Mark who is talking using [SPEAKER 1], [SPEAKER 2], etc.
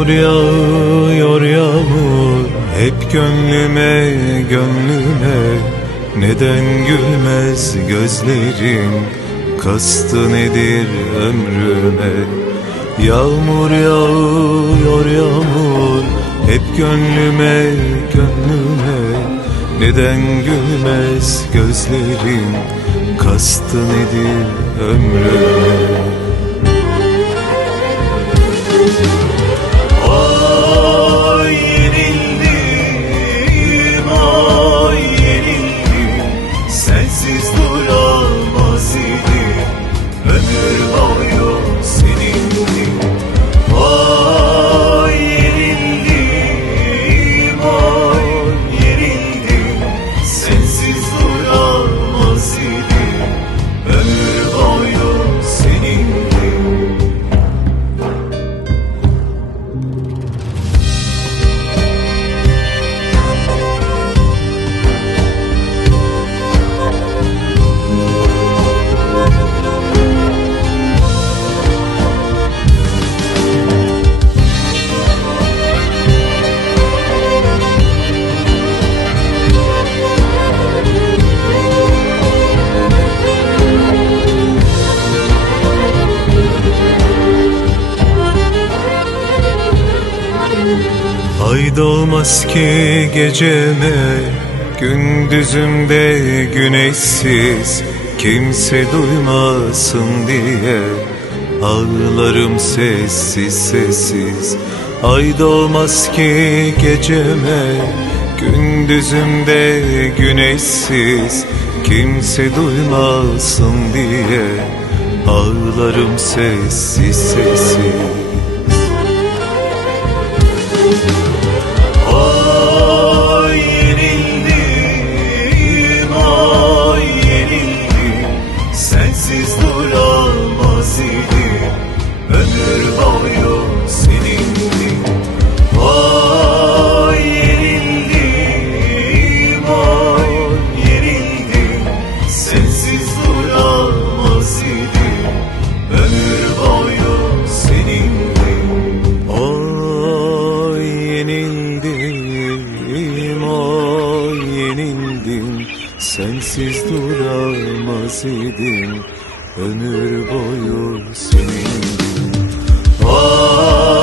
[SPEAKER 1] Yağmur yağıyor yağmur. Hep gönlüme gönlüme Neden gülmez gözlerin Kastı nedir ömrüme? Yağmur yağıyor yağmur. Hep gönlüme gönlüme Neden gülmez gözlerin Kastı nedir ömrüme Ay doğmaz ki geceme Gündüzümde güneşsiz Kimse duymasın diye Ağlarım sessiz sessiz. Ay doğmaz ki geceme Gündüzümde güneşsiz Kimse duymasın diye Ağlarım sessiz sessiz Sensiz duramaz idim Ömür boyu senindim Ay yenildim, ay yenildim Sensiz duramaz idim Ömür boyu senindim Oy yenildim, oy yenildim. Sensiz duramaz kalmaz idim Ömür boyu senin. Oh.